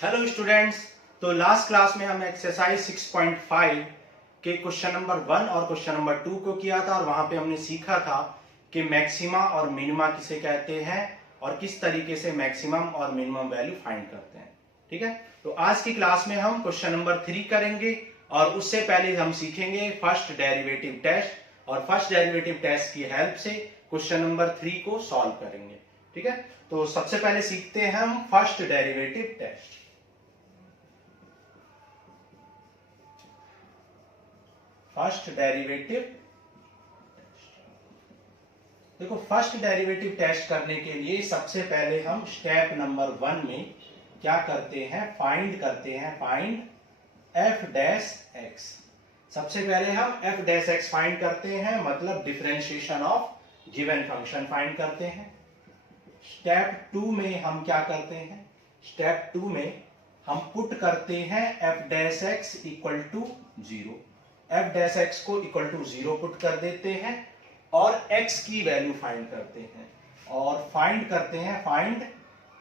Hello students. तो last class में हमने एक्सरसाइज 6.5 के क्वेश्चन नंबर 1 और क्वेश्चन नंबर 2 को किया था और वहां पे हमने सीखा था कि मैक्सिमा और मिनिमा किसे कहते हैं और किस तरीके से मैक्सिमम और मिनिमम वैल्यू फाइंड करते हैं। ठीक है, तो आज की क्लास में हम क्वेश्चन नंबर 3 करेंगे और उससे पहले हम सीखेंगे फर्स्ट डेरिवेटिव टेस्ट और फर्स्ट डेरिवेटिव टेस्ट की हेल्प से क्वेश्चन नंबर 3 को सॉल्व करेंगे। ठीक है, तो सबसे पहले सीखते हैं हम first derivative test. First derivative देखो, फर्स्ट डेरिवेटिव टेस्ट करने के लिए सबसे पहले हम स्टेप नंबर 1 में क्या करते हैं, फाइंड करते हैं, फाइंड एफ डैश एक्स। सबसे पहले हम एफ डैश एक्स फाइंड करते हैं, मतलब differentiation of given function find करते हैं। स्टेप 2 में हम क्या करते हैं, स्टेप 2 में हम पुट करते हैं f dash x equal to 0। F dash x को इक्वल टू 0 पुट कर देते हैं और x की वैल्यू फाइंड करते हैं और फाइंड करते हैं, find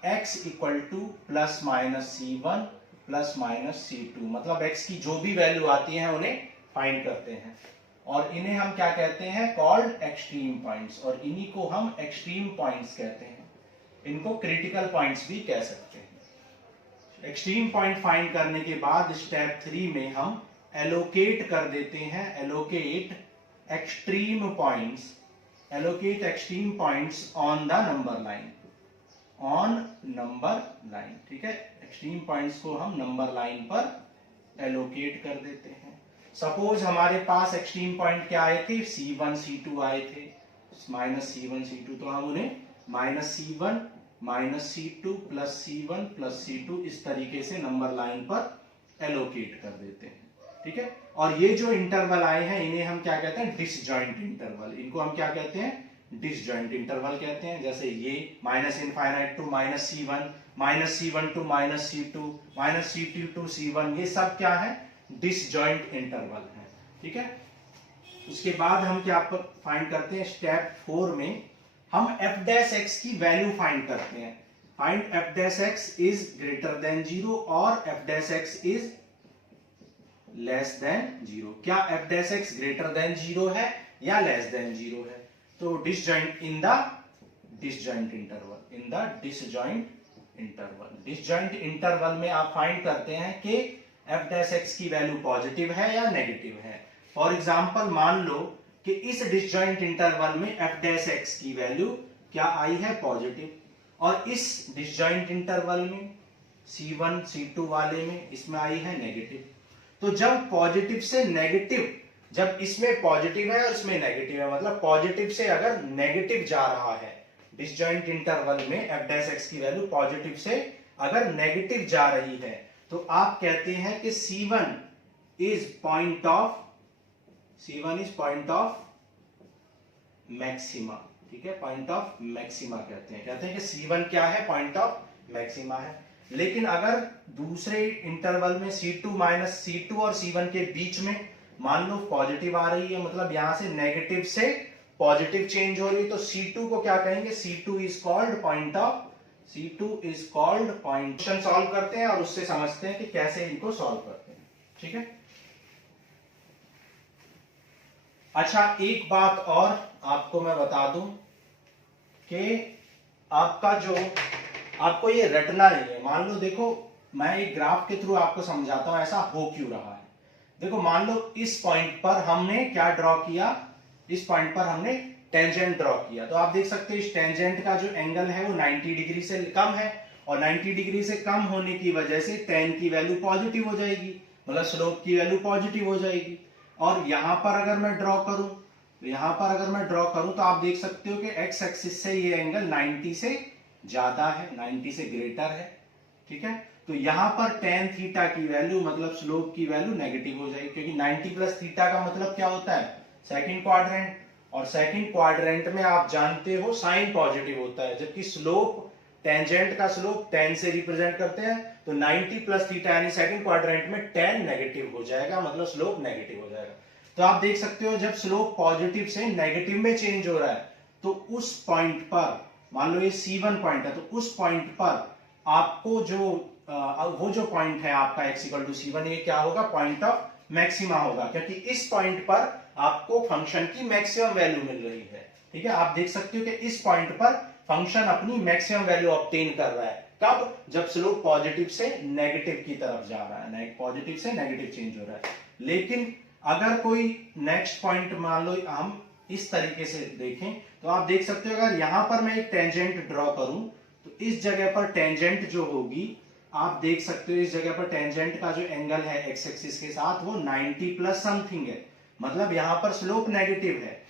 x equal to plus minus c1 plus minus c2, मतलब x की जो भी वैल्यू आती है उन्हें फाइंड करते हैं और इन्हें हम क्या कहते हैं, कॉल्ड एक्सट्रीम पॉइंट्स, और इन्हीं को हम एक्सट्रीम पॉइंट्स कहते हैं। इनको क्रिटिकल पॉइंट्स भी कह सकते हैं। एक्सट्रीम पॉइंट फाइंड करने के बाद स्टेप 3 में हम एलोकेट कर देते हैं, allocate extreme points, allocate extreme points on the number line, on number line. ठीक है, एक्सट्रीम पॉइंट्स को हम नंबर लाइन पर एलोकेट कर देते हैं। सपोज हमारे पास एक्सट्रीम पॉइंट क्या आए थे, C1 C2 आए थे, माइनस C1 C2, तो हम उन्हें minus C1 minus C2 plus C1 plus C2 इस तरीके से नंबर लाइन पर एलोकेट कर देते हैं। ठीक है, और ये जो इंटरवल आए हैं इन्हें हम क्या कहते हैं, डिसजॉइंट इंटरवल। इनको हम क्या कहते हैं, डिसजॉइंट इंटरवल कहते हैं। जैसे ये minus infinite to minus C1, minus C1 to minus C2, minus C2 to C1, ये सब क्या है, डिसजॉइंट इंटरवल है। ठीक है, उसके बाद हम क्या फाइंड करते हैं, स्टेप 4 में हम एफ डैश एक्स की वैल्यू फाइंड करते हैं। Find F dash x is greater than 0 और F dash x is less than 0। क्या F dash x greater than 0 है या लेस देन 0 है, तो disjoint in the disjoint interval, in the disjoint interval. Disjoint interval में आप find करते हैं कि एफ डैश एक्स की वैल्यू पॉजिटिव है या नेगेटिव है। फॉर एग्जांपल मान लो कि इस डिसजॉइंट इंटरवल में एफ डैश एक्स की वैल्यू क्या आई है, पॉजिटिव, और इस डिसजॉइंट इंटरवल में C1 C2 वाले में इसमें आई है नेगेटिव। तो जब पॉजिटिव से नेगेटिव, जब इसमें पॉजिटिव है और इसमें नेगेटिव है, मतलब पॉजिटिव से अगर नेगेटिव जा रहा है डिसजॉइंट इंटरवल में, एफ डैश एक्स की वैल्यू पॉजिटिव से अगर नेगेटिव जा रही है, तो आप कहते हैं कि C1 is point of, C1 is point of maxima. ठीक है, पॉइंट ऑफ मैक्सिमा कहते हैं कि C1 क्या है, पॉइंट ऑफ मैक्सिमा है। लेकिन अगर दूसरे इंटरवल में C2 माइनस C2 और C1 के बीच में मान लो पॉजिटिव आ रही है, मतलब यहां से नेगेटिव से पॉजिटिव चेंज हो रही है, तो C2 को क्या कहेंगे, C2 is called point of, C2 is called point. Solve करते हैं और उससे समझते हैं कि कैसे इनको सॉल्व करते हैं। ठीक है, अच्छा एक बात और आपको मैं बता दूं कि आपका जो, आपको ये रटना नहीं है। मान लो, देखो मैं एक ग्राफ के थ्रू आपको समझाता हूं ऐसा हो क्यों रहा है। देखो मान लो इस पॉइंट पर हमने क्या ड्रॉ किया, इस पॉइंट पर हमने टेंजेंट ड्रॉ किया, तो आप देख सकते हो इस टेंजेंट का जो एंगल है वो 90 डिग्री से कम है और 90 डिग्री से कम होने की वजह से tan की वैल्यू पॉजिटिव हो जाएगी, मतलब स्लोप की वैल्यू पॉजिटिव हो जाएगी। और यहां पर अगर मैं ड्रॉ करूं, यहां पर अगर मैं ड्रॉ करूं तो आप देख सकते हो कि एक्स एक्सिस से ये एंगल 90 से ज्यादा है, 90 से ग्रेटर है। ठीक है, तो यहां पर tan थीटा की वैल्यू, मतलब स्लोप की वैल्यू नेगेटिव हो जाएगी, क्योंकि 90 प्लस थीटा का मतलब क्या होता है, सेकंड क्वाड्रेंट, और सेकंड क्वाड्रेंट में आप जानते हो साइन पॉजिटिव होता है, जबकि स्लोप, टेंजेंट का स्लोप tan से रिप्रेजेंट करते हैं, तो 90 प्लस थीटा यानी सेकंड क्वाड्रेंट में tan नेगेटिव हो जाएगा, मतलब स्लोप नेगेटिव हो जाएगा। तो आप देख सकते हो जब स्लोप पॉजिटिव से नेगेटिव में चेंज हो रहा है, तो उस पॉइंट पर, मान लो ये C1 पॉइंट है, तो उस पॉइंट पर आपको जो वो जो पॉइंट है आपका x इक्वल टू C1, ये क्या होगा, पॉइंट ऑफ मैक्सिमा होगा, क्योंकि इस पॉइंट पर आपको फंक्शन की मैक्सिमम वैल्यू मिल रही है। ठीक है, आप देख सकते हो कि इस पॉइंट पर फंक्शन अपनी मैक्सिमम वैल्यू ऑब्टेन कर रहा है। कब? जब स्लोप पॉजिटिव से नेगेटिव की तरफ जा रहा है, पॉजिटिव से नेगेटिव चेंज हो रहा है। लेकिन अगर कोई नेक्स्ट पॉइंट मान लो हम इस तरीके से देखें, तो आप देख सकते हो अगर यहां पर मैं एक टेंजेंट ड्रॉ करूं, तो इस जगह पर टेंजेंट जो होगी, आप देख सकते हो इस जगह पर टेंजेंट का जो एंगल है एक्स एक्सिस के साथ वो 90 प्लस समथिंग है, मतलब यहां पर स्लोप नेगेटिव है।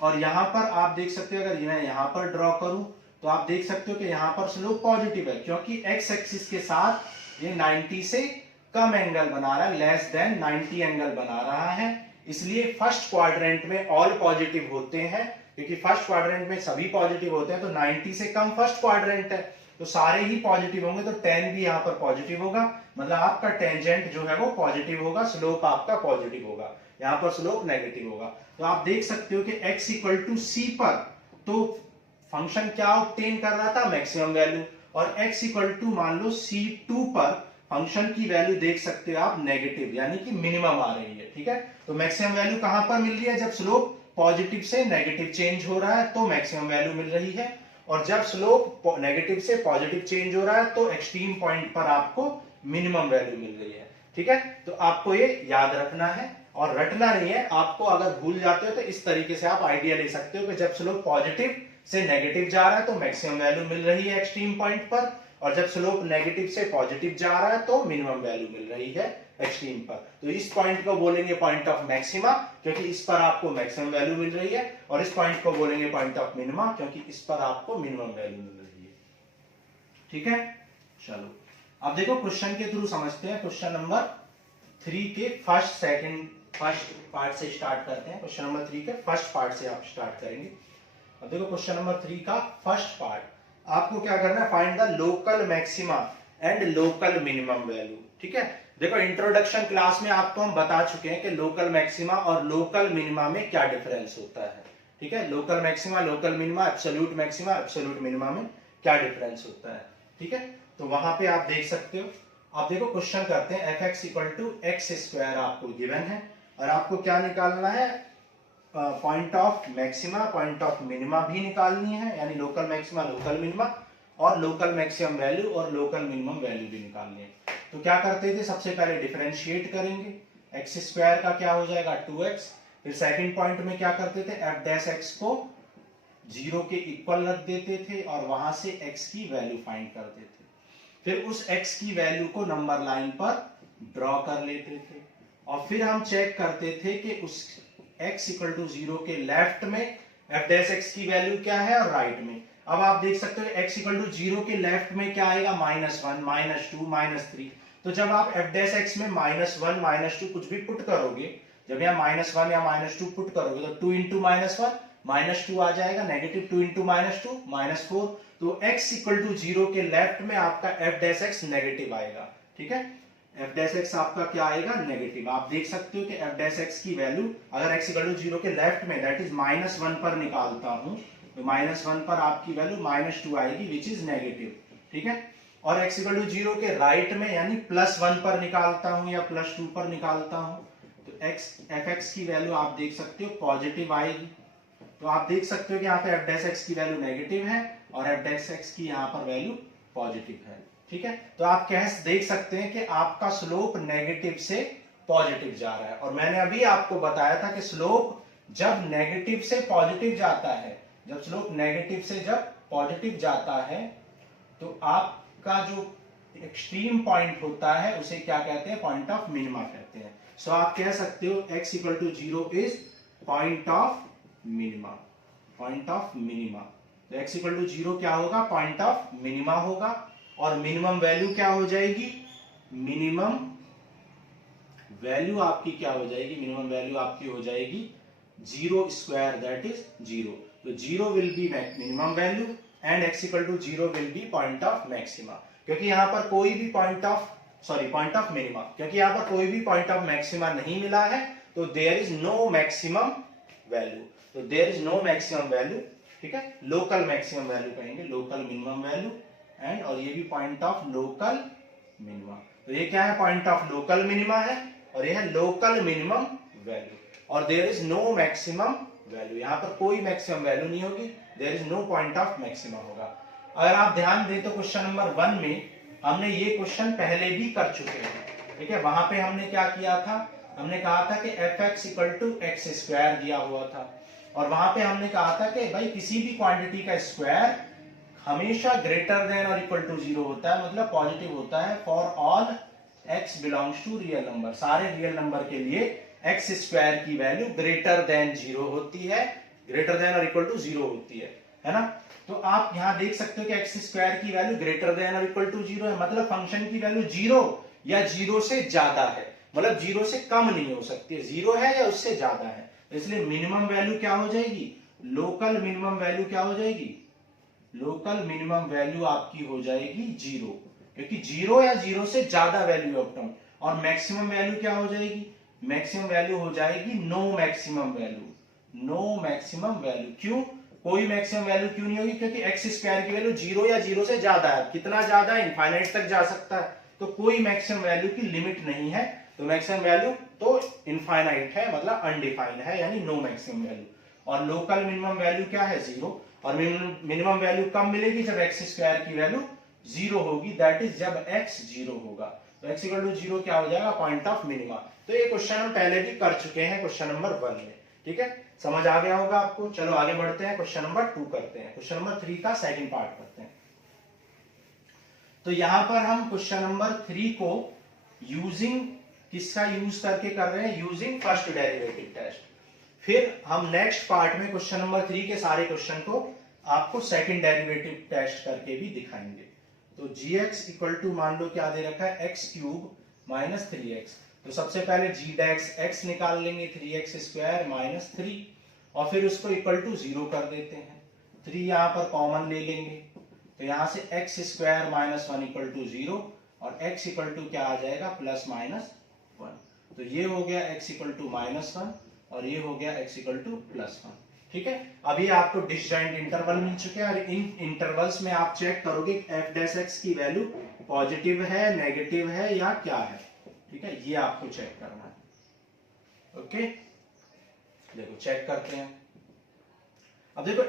और यहां पर आप देख सकते हो अगर मैं यहां पर ड्रॉ करूं, तो आप देख सकते हो कि यहां पर स्लोप पॉजिटिव है, क्योंकि एक्स एक्सिस के साथ ये 90 से कम एंगल बना रहा है, लेस देन 90 एंगल बना रहा है। इसलिए फर्स्ट क्वाड्रेंट में ऑल पॉजिटिव होते हैं, क्योंकि फर्स्ट क्वाड्रेंट में सभी पॉजिटिव होते हैं, तो 90 से कम फर्स्ट क्वाड्रेंट है, तो सारे ही पॉजिटिव होंगे, तो tan भी यहां पर पॉजिटिव होगा, मतलब आपका टेंजेंट जो है वो पॉजिटिव होगा, स्लोप आपका पॉजिटिव होगा, यहां पर स्लोप नेगेटिव होगा। तो आप देख सकते हो कि x इक्वल टू C पर तो फंक्शन क्या ऑब्टेन कर रहा था, मैक्सिमम वैल्यू, और x इक्वल टू मान लो C2 पर फंक्शन की वैल्यू देख सकते हो आप नेगेटिव, यानी कि मिनिमम आ रही है। ठीक है, तो मैक्सिमम वैल्यू कहां पर मिल रही है, जब स्लोप पॉजिटिव से नेगेटिव चेंज हो रहा है तो मैक्सिमम वैल्यू मिल रही है, और जब स्लोप नेगेटिव से पॉजिटिव चेंज हो रहा है तो एक्सट्रीम पॉइंट पर आपको मिनिमम वैल्यू मिल रही है। ठीक है, तो आपको ये याद रखना है, और रटना नहीं है आपको। अगर भूल जाते हो तो इस तरीके से आप आइडिया ले सकते हो कि जब स्लोप पॉजिटिव से नेगेटिव जा रहा है तो मैक्सिमम वैल्यू मिल रही है एक्सट्रीम पॉइंट पर, और जब स्लोप नेगेटिव से पॉजिटिव जा रहा है तो मिनिमम वैल्यू मिल रही है एक्सट्रीम पर। तो इस पॉइंट को बोलेंगे पॉइंट ऑफ मैक्सिमा, क्योंकि इस पर आपको मैक्सिमम वैल्यू मिल रही है, और इस पॉइंट को बोलेंगे पॉइंट ऑफ मिनिमा, क्योंकि इस पर आपको मिनिमम वैल्यू मिल रही है। ठीक है, चलो अब देखो क्वेश्चन के थ्रू समझते हैं। क्वेश्चन नंबर 3 के फर्स्ट पार्ट से स्टार्ट करते हैं। क्वेश्चन नंबर 3 के फर्स्ट पार्ट से आप स्टार्ट करेंगे। अब देखो क्वेश्चन नंबर 3 का फर्स्ट पार्ट, आपको क्या करना है, find the local maxima and local minimum value. ठीक है, देखो इंट्रोडक्शन क्लास में आपको हम बता चुके हैं कि लोकल मैक्सिमा और लोकल मिनिमा में क्या डिफरेंस होता है। ठीक है, local maxima, local minima, absolute maxima, absolute minima में क्या डिफरेंस होता है। ठीक है, तो वहां पे आप देख सकते हो। आप देखो क्वेश्चन करते हैं, f x equal to x square आपको गिवन है, और आपको क्या निकालना है, point of maxima, point of minima भी निकालनी है, यानी लोकल मैक्सिमा, लोकल मिनिमा, और लोकल मैक्सिमम वैल्यू और लोकल मिनिमम वैल्यू भी निकालनी है। तो क्या करते थे, सबसे पहले डिफरेंशिएट करेंगे, एक्स स्क्वायर का क्या हो जाएगा 2x, फिर सेकंड पॉइंट में क्या करते थे, एफ डैश एक्स को 0 के इक्वल रख देते थे, और वहां से x की वैल्यू फाइंड करते थे, फिर उस x की वैल्यू को नंबर लाइन पर ड्रॉ कर लेते थे, और फिर हम चेक करते थे कि उस x इक्वल टू 0 के लेफ्ट में एफ डैश एक्स की वैल्यू क्या है और राइट में। अब आप देख सकते हो x इक्वल टू 0 के लेफ्ट में क्या आएगा, -1, -2, -3। तो जब आप एफ डैश एक्स में -1, -2 कुछ भी पुट करोगे, जब यहाँ -1 या -2 पुट करोगे, तो 2 इंटू -1 -2 आ जाएगा, नेगेटिव 2 इंटू -2 -4। तो x इक्वल टू 0 के लेफ्ट में आपका एफ डैश एक्स नेगेटिव आएगा। ठीक है, एफ डैश एक्स आपका क्या आएगा, नेगेटिव। आप देख सकते हो कि एफ डैश एक्स की वैल्यू अगर x इक्वल टू 0 के लेफ्ट में, दैट इज -1 पर निकालता हूं, तो -1 पर आपकी वैल्यू -2 आएगी, विच इज नेगेटिव। ठीक है, और x इक्वल टू 0 के राइट में यानी +1 पर निकालता हूं या +2 पर निकालता हूं, तो एफ एक्स की वैल्यू आप देख सकते हो पॉजिटिव आएगी। तो आप देख सकते हो कि यहाँ पे एफ डैश एक्स की वैल्यू नेगेटिव है और एफ डैश एक्स की यहाँ पर वैल्यू पॉजिटिव है। ठीक है, तो आप देख सकते हैं कि आपका स्लोप नेगेटिव से पॉजिटिव जा रहा है, और मैंने अभी आपको बताया था कि स्लोप जब नेगेटिव से पॉजिटिव जाता है, जब स्लोप नेगेटिव से जब पॉजिटिव जाता है, तो आपका जो एक्सट्रीम पॉइंट होता है उसे क्या कहते हैं, पॉइंट ऑफ मिनिमा कहते हैं। सो आप कह सकते हो x equal to 0 is point of minima, point of minima. तो x इक्वल टू 0 क्या होगा, पॉइंट ऑफ मिनिमा होगा, और मिनिमम वैल्यू क्या हो जाएगी, मिनिमम वैल्यू आपकी क्या हो जाएगी, मिनिमम वैल्यू आपकी हो जाएगी 0 स्क्वायर, दैट इज 0। तो 0 will be minimum value and x equal to 0 will be point of maxima, क्योंकि यहां पर कोई भी पॉइंट ऑफ मिनिमा, क्योंकि यहां पर कोई भी पॉइंट ऑफ मैक्सिमा नहीं मिला है, तो there is no maximum value, तो there is no maximum value. ठीक है, लोकल मैक्सिमम वैल्यू कहेंगे, लोकल मिनिमम वैल्यू एंड और ये भी पॉइंट ऑफ लोकल मिनिमा। तो ये क्या है, पॉइंट ऑफ लोकल मिनिमा है और ये है लोकल मिनिमम वैल्यू। और there is no maximum value, यहाँ पर कोई मैक्सिमम वैल्यू नहीं होगी, there is no point of maximum होगा। अगर आप ध्यान दें तो क्वेश्चन नंबर 1 में हमने ये क्वेश्चन पहले भी कर चुके हैं, ठीक है। वहां पे हमने क्या किया था, हमने कहा था कि fx equal to x square दिया हुआ था और वहां पे हमने कहा था कि भाई किसी भी क्वांटिटी का स्क्वायर हमेशा ग्रेटर देन और इक्वल टू 0 होता है, मतलब पॉजिटिव होता है for all x belongs to real number. सारे रियल नंबर के लिए एक्स स्क्वायर की वैल्यू ग्रेटर देन 0 होती है, ग्रेटर देन और इक्वल टू 0 होती है ना। तो आप यहां देख सकते हो कि एक्स स्क्वायर की वैल्यू ग्रेटर देन और इक्वल टू 0 है, मतलब फंक्शन की वैल्यू 0 या 0 से ज्यादा है, मतलब 0 से कम नहीं हो सकती है, 0 है या उससे ज्यादा है। इसलिए मिनिमम वैल्यू क्या हो जाएगी, लोकल मिनिमम वैल्यू क्या हो जाएगी, लोकल मिनिमम वैल्यू आपकी हो जाएगी 0, क्योंकि 0 या 0 से ज्यादा वैल्यू ऑफ टर्म। और मैक्सिमम वैल्यू क्या हो जाएगी, मैक्सिमम वैल्यू हो जाएगी no maximum value, no maximum value. क्यों, कोई मैक्सिमम वैल्यू क्यों नहीं होगी, क्योंकि एक्स स्क्वायर की वैल्यू 0 या 0 से ज्यादा है। कितना ज्यादा है, इनफाइनाइट तक जा सकता है, तो कोई मैक्सिमम वैल्यू की लिमिट नहीं है। तो मैक्सिमम वैल्यू तो इनफाइनाइट है, मतलब अनडिफाइंड है, यानी नो मैक्सिमम वैल्यू। और लोकल मिनिमम वैल्यू क्या है, 0। और मिनिमम वैल्यू कब मिलेगी, जब एक्स स्क्वायर की वैल्यू 0 होगी, दैट इज जब x 0 होगा। तो x इक्वल टू 0 क्या हो जाएगा, पॉइंट ऑफ मिनिमा। तो ये क्वेश्चन हम पहले भी कर चुके हैं क्वेश्चन नंबर 1 में, ठीक है, समझ आ गया होगा आपको। चलो आगे बढ़ते हैं, क्वेश्चन नंबर 2 करते हैं, क्वेश्चन नंबर 3 का सेकंड पार्ट करते हैं। तो यहां पर हम क्वेश्चन नंबर 3 को यूजिंग किसका यूज करके कर रहे हैं, यूजिंग फर्स्ट डेरिवेटिव टेस्ट। फिर हम नेक्स्ट पार्ट में क्वेश्चन नंबर 3 के सारे क्वेश्चन को आपको सेकंड डेरिवेटिव टेस्ट करके भी दिखाएंगे। तो gx इक्वल टू मान लो क्या दे रखा है, x क्यूब माइनस 3x। तो सबसे पहले g डेक्स x निकाल लेंगे, 3x स्क्वायर माइनस 3, और फिर उसको इक्वल टू 0 कर देते हैं। 3 यहाँ पर कॉमन ले लेंगे, तो यहाँ से x square minus 1 equal to 0 और x इक्वल टू क्या आ जाएगा, प्लस माइनस 1। तो ये हो गया x इक्वल टू माइनस 1 और ये हो गया x इक्वल टू प्लस 1, ठीक है। अभी आपको डिसजॉइंट इंटरवल मिल चुके हैं और इन इंटरवल्स में आप चेक करोगे f डैश x की वैल्यू पॉजिटिव है, नेगेटिव है या क्या है, ठीक है, ये आपको चेक करना है। ओके, देखो चेक करते हैं। अब देखो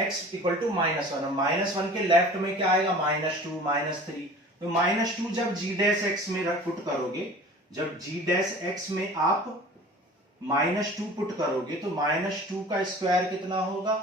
x equal to minus 1, minus 1 के लेफ्ट में क्या आएगा, माइनस 2 माइनस 3। तो माइनस 2 जब g डैश x में पुट करोगे, जब g डैश x में आप -2 पुट करोगे तो -2 का स्क्वायर कितना होगा,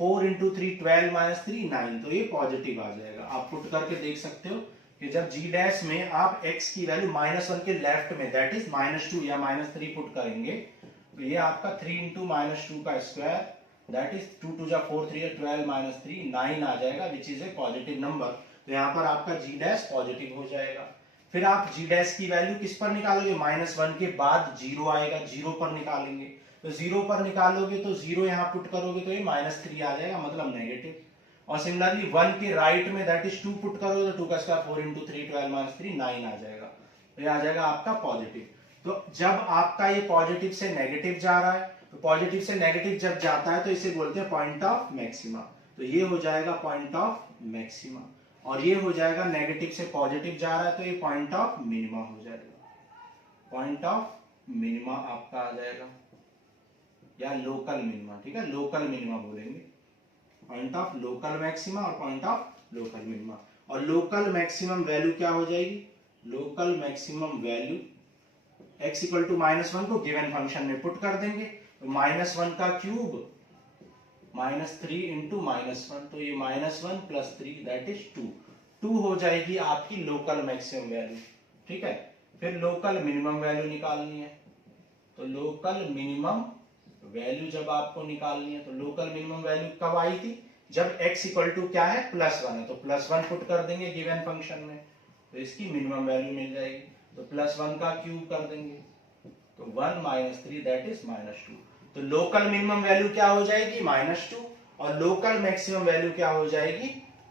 4 इंटू 3 12 माइनस 3 9। तो ये पॉजिटिव आ जाएगा। आप पुट करके देख सकते हो कि जब g डैश में आप x की वैल्यू -1 के लेफ्ट में दैट इज -2 या -3 पुट करेंगे, तो ये आपका 3 इंटू -2 का स्क्वायर दैट इज 2 2 जा 4 3 12 माइनस 3 9 आ जाएगा, which is a positive number. तो यहाँ पर आपका g डैश पॉजिटिव हो जाएगा। फिर आप g डैश की वैल्यू किस पर निकालोगे, -1 के बाद 0 आएगा, 0 पर निकालेंगे। तो 0 पर निकालोगे तो 0 यहाँ पुट करोगे तो ये -3 आ जाएगा, मतलब नेगेटिव। और सिमिलरली 1 के राइट में दैट इज 2 पुट करोगे तो 2 का स्क्वायर 4 इंटू 3 12 माइनस 3 9 आ जाएगा। तो ये आ जाएगा आपका पॉजिटिव। तो जब आपका ये पॉजिटिव से नेगेटिव जा रहा है, तो पॉजिटिव से नेगेटिव जब जाता है तो इसे बोलते हैं पॉइंट ऑफ मैक्सिमा। तो ये हो जाएगा पॉइंट ऑफ मैक्सिमा, और ये हो जाएगा नेगेटिव से पॉजिटिव जा रहा है तो ये पॉइंट ऑफ मिनिमा हो जाएगा। पॉइंट ऑफ मिनिमा आपका आ जाएगा, या लोकल मिनिमा, ठीक है, लोकल मिनिमा बोलेंगे। पॉइंट ऑफ लोकल मैक्सिमा और पॉइंट ऑफ लोकल मिनिमा। और लोकल मैक्सिमम वैल्यू क्या हो जाएगी, local maximum value x equal to -1 को गिवन फंक्शन में पुट कर देंगे। तो -1 का क्यूब -3 इंटू -1, तो ये -1 प्लस 3 दैट इज 2 हो जाएगी आपकी लोकल मैक्सिमम वैल्यू, ठीक है। फिर लोकल मिनिमम वैल्यू निकालनी है। तो लोकल मिनिमम वैल्यू जब आपको निकालनी है, तो लोकल मिनिमम वैल्यू कब आई थी, जब x इक्वल टू क्या है, +1 है। तो +1 पुट कर देंगे गिवन फंक्शन में, तो इसकी मिनिमम वैल्यू मिल जाएगी। तो +1 का क्यूब कर देंगे, तो 1 - 3 दैट इज -2। तो लोकल मिनिमम वैल्यू क्या हो जाएगी, -2, और लोकल मैक्सिमम वैल्यू क्या हो जाएगी,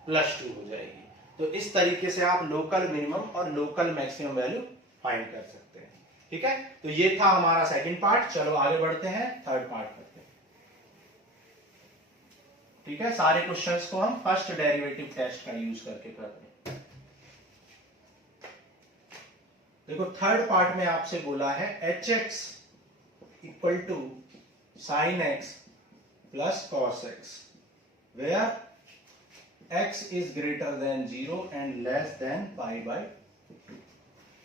+2 हो जाएगी। तो इस तरीके से आप लोकल मिनिमम और लोकल मैक्सिमम वैल्यू फाइंड कर सकते हैं, ठीक है। तो ये था हमारा सेकंड पार्ट। चलो आगे बढ़ते हैं, थर्ड पार्ट करते हैं, ठीक है। सारे क्वेश्चंस को हम फर्स्ट डेरिवेटिव टेस्ट का यूज करके करते हैं। देखो थर्ड पार्ट में आपसे बोला है h x equal to sine x plus cos x where x is greater than 0 and less than pi by.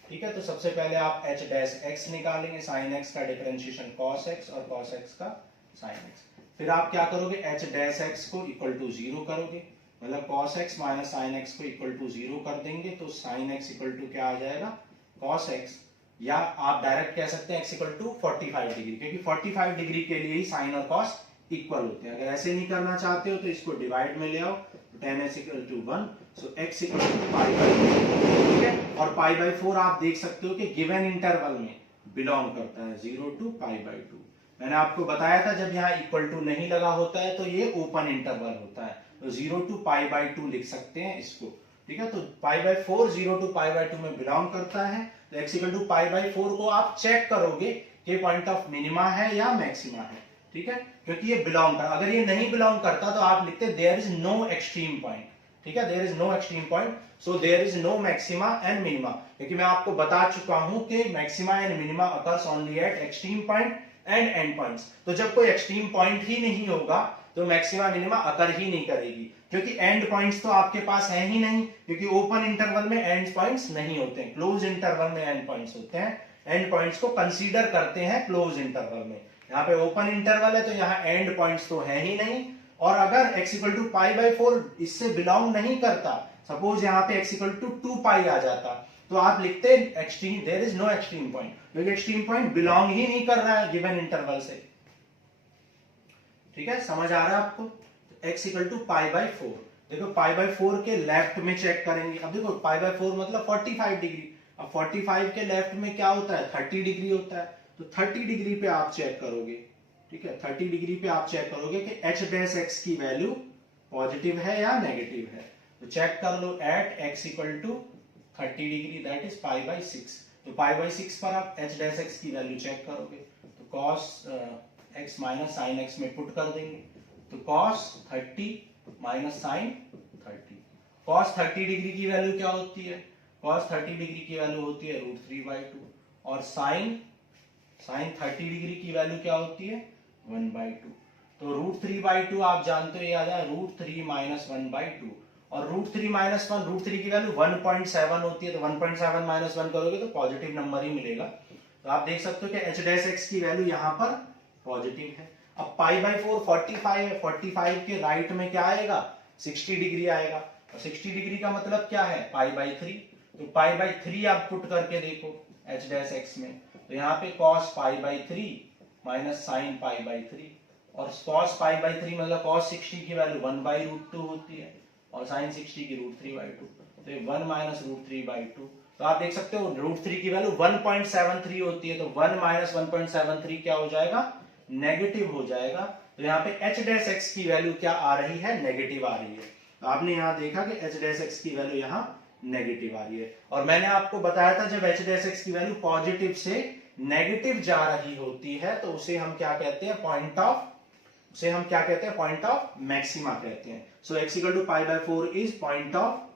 ठीक है, तो सबसे पहले आप एच डैश एक्स निकालेंगे, साइन एक्स का डिफरेंशिएशन कॉस एक्स और कॉस एक्स का साइन एक्स। फिर आप क्या करोगे, एच डैश एक्स को इक्वल टू 0 करोगे, मतलब cos x minus sine x को इक्वल टू 0 कर देंगे तो साइन x इक्वल टू क्या आ जाएगा, cos x, या आप डायरेक्ट कह सकते हैं x इक्वल टू 45 डिग्री, क्योंकि 45 डिग्री के लिए ही साइन और cos इक्वल होते हैं। अगर ऐसे नहीं करना चाहते हो तो इसको डिवाइड में ले आओ, tan x equal to 1, so x equal to pi by 4। ठीक है, और पाई बाई 4 आप देख सकते हो कि गिवन इंटरवल में बिलोंग करता है 0 टू पाई बाई 2। मैंने आपको बताया था जब यहाँ इक्वल टू नहीं लगा होता है तो ये ओपन इंटरवल होता है, तो 0 टू पाई बाई 2 लिख सकते हैं इसको। ठीक है, तो pi by 4 0 to pi by 2 में बिलोंग करता है, तो x equal to pi by 4 को आप चेक करोगे कि पॉइंट ऑफ मिनिमा है या मैक्सिमा है। ठीक है, क्योंकि ये बिलोंग कर, अगर ये नहीं बिलोंग करता तो आप लिखते there is no extreme point. ठीक है, there is no extreme point, so there is no maxima and minima, क्योंकि मैं आपको बता चुका हूं कि maxima and minima occurs only at extreme point and end points. तो जब कोई एक्सट्रीम पॉइंट ही नहीं होगा तो मैक्सिमा मिनिमा अकर ही नहीं करेगी, क्योंकि एंड पॉइंट्स तो आपके पास है ही नहीं, क्योंकि ओपन इंटरवल में एंड पॉइंट्स नहीं होते हैं, क्लोज इंटरवल में एंड पॉइंट्स होते हैं। एंड पॉइंट्स को कंसीडर करते हैं क्लोज इंटरवल में, यहाँ पे ओपन इंटरवल है तो यहाँ एंड पॉइंट्स तो है ही नहीं। और अगर x equal to pi by 4 इससे बिलोंग नहीं करता, सपोज यहाँ पे x इक्वल टू 2 पाई आ जाता, तो आप लिखते extreme, there is no extreme point, क्योंकि एक्सट्रीम पॉइंट बिलोंग ही नहीं कर रहा है गिवन इंटरवल से। ठीक है, समझ आ रहा है आपको, x equal to pi by 4। देखो पाई बाई 4 के लेफ्ट में चेक करेंगे, अब देखो पाई बाई 4 मतलब 45 डिग्री, अब 45 के लेफ्ट में क्या होता है, 30 डिग्री होता है, तो 30 डिग्री पे आप चेक करोगे। ठीक है, 30 डिग्री पे आप चेक करोगे कि एच डैश एक्स की वैल्यू पॉजिटिव है या नेगेटिव है, तो चेक कर लो at x equal to 30 degree that is pi by 6, तो पाई बाई 6 पर आप एच डैश एक्स की वैल्यू चेक करोगे, तो cos x minus sine x में पुट कर देंगे, तो cos 30 minus sine 30, cos 30 degree की वैल्यू क्या होती है, cos 30 डिग्री की वैल्यू होती है √3/2, और साइन 30 डिग्री की वैल्यू क्या होती है 1/2, तो √3/2 आप जानते हो ये आ जाए √3 माइनस 1/2, और √3 माइनस 1, √3 की वैल्यू 1.7 होती है, तो 1.7 माइनस 1 करोगे तो पॉजिटिव नंबर ही मिलेगा। तो आप देख सकते हो कि एच डैश एक्स की वैल्यू यहाँ पर पॉजिटिव है। अब पाई बाई 4 45 है, 45 के राइट में क्या आएगा 60 डिग्री आएगा, और 60 डिग्री का मतलब क्या है पाई बाई 3, तो पाई बाई 3 आप पुट करके देखो एच डैश एक्स में, तो यहाँ पे cos pi by 3 minus sine pi by 3, और cos पाई बाई 3 मतलब cos 60 की वैल्यू 1/√2 होती है, और साइन 60 की √3/2, तो ये 1 माइनस √3/2, तो आप देख सकते हो √3 की वैल्यू 1.73 होती है, तो 1 माइनस 1.73 क्या हो जाएगा नेगेटिव हो जाएगा, तो यहाँ पे एच डैश एक्स की वैल्यू क्या आ रही है नेगेटिव आ रही है। तो आपने यहाँ देखा कि एच डैश एक्स की वैल्यू यहाँ नेगेटिव आ रही है, और मैंने आपको बताया था जब एच डैश एक्स की वैल्यू पॉजिटिव से नेगेटिव जा रही होती है तो उसे हम क्या कहते हैं पॉइंट ऑफ, उसे हम क्या कहते हैं पॉइंट ऑफ मैक्सिमा कहते हैं। So x equal to pi by 4 is point of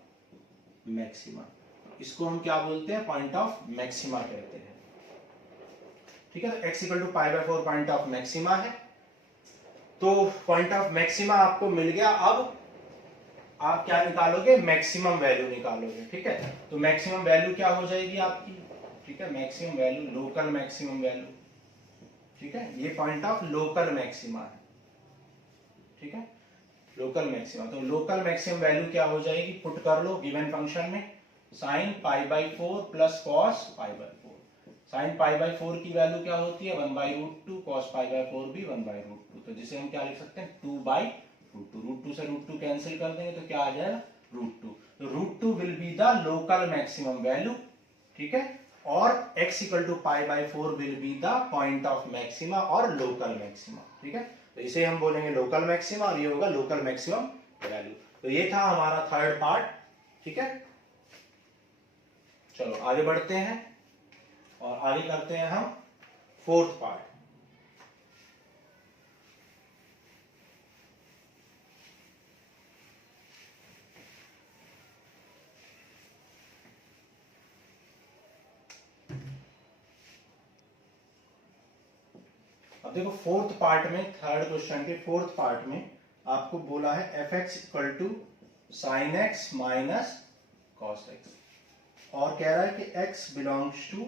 maxima, इसको हम क्या बोलते हैं पॉइंट ऑफ मैक्सिमा कहते हैं। ठीक है, तो x equal to pi by 4 point of maxima है, तो पॉइंट ऑफ मैक्सिमा आपको मिल गया। अब आप क्या निकालोगे मैक्सिमम वैल्यू निकालोगे। ठीक है, तो मैक्सिमम वैल्यू क्या हो जाएगी आपकी, ठीक है maximum value local maximum value, ठीक है ये पॉइंट ऑफ लोकल मैक्सिमा है। ठीक है, लोकल मैक्सिमा, तो लोकल मैक्सिमम वैल्यू क्या हो जाएगी पुट कर लो गिवन फंक्शन में, sine pi by 4 plus cos pi by 4, sine pi by 4 की वैल्यू क्या होती है 1/√2, कॉस पाई बाई 4 भी 1/√2, तो जिसे हम क्या लिख सकते हैं 2/√2, √2 से √2 कैंसिल कर देंगे तो क्या आ जाएगा √2, तो √2 will be the local maximum value. ठीक है, और x equal to pi by 4 will be the point of maxima और लोकल मैक्सिमा। ठीक है, तो इसे हम बोलेंगे लोकल मैक्सिमा और ये होगा लोकल मैक्सिमम वैल्यू। तो ये था हमारा थर्ड पार्ट। ठीक है, चलो आगे बढ़ते हैं और आगे करते हैं हम फोर्थ पार्ट। अब देखो फोर्थ पार्ट में, थर्ड क्वेश्चन के फोर्थ पार्ट में आपको बोला है f x equal to sine x minus cos x, और कह रहा है कि x बिलोंग्स टू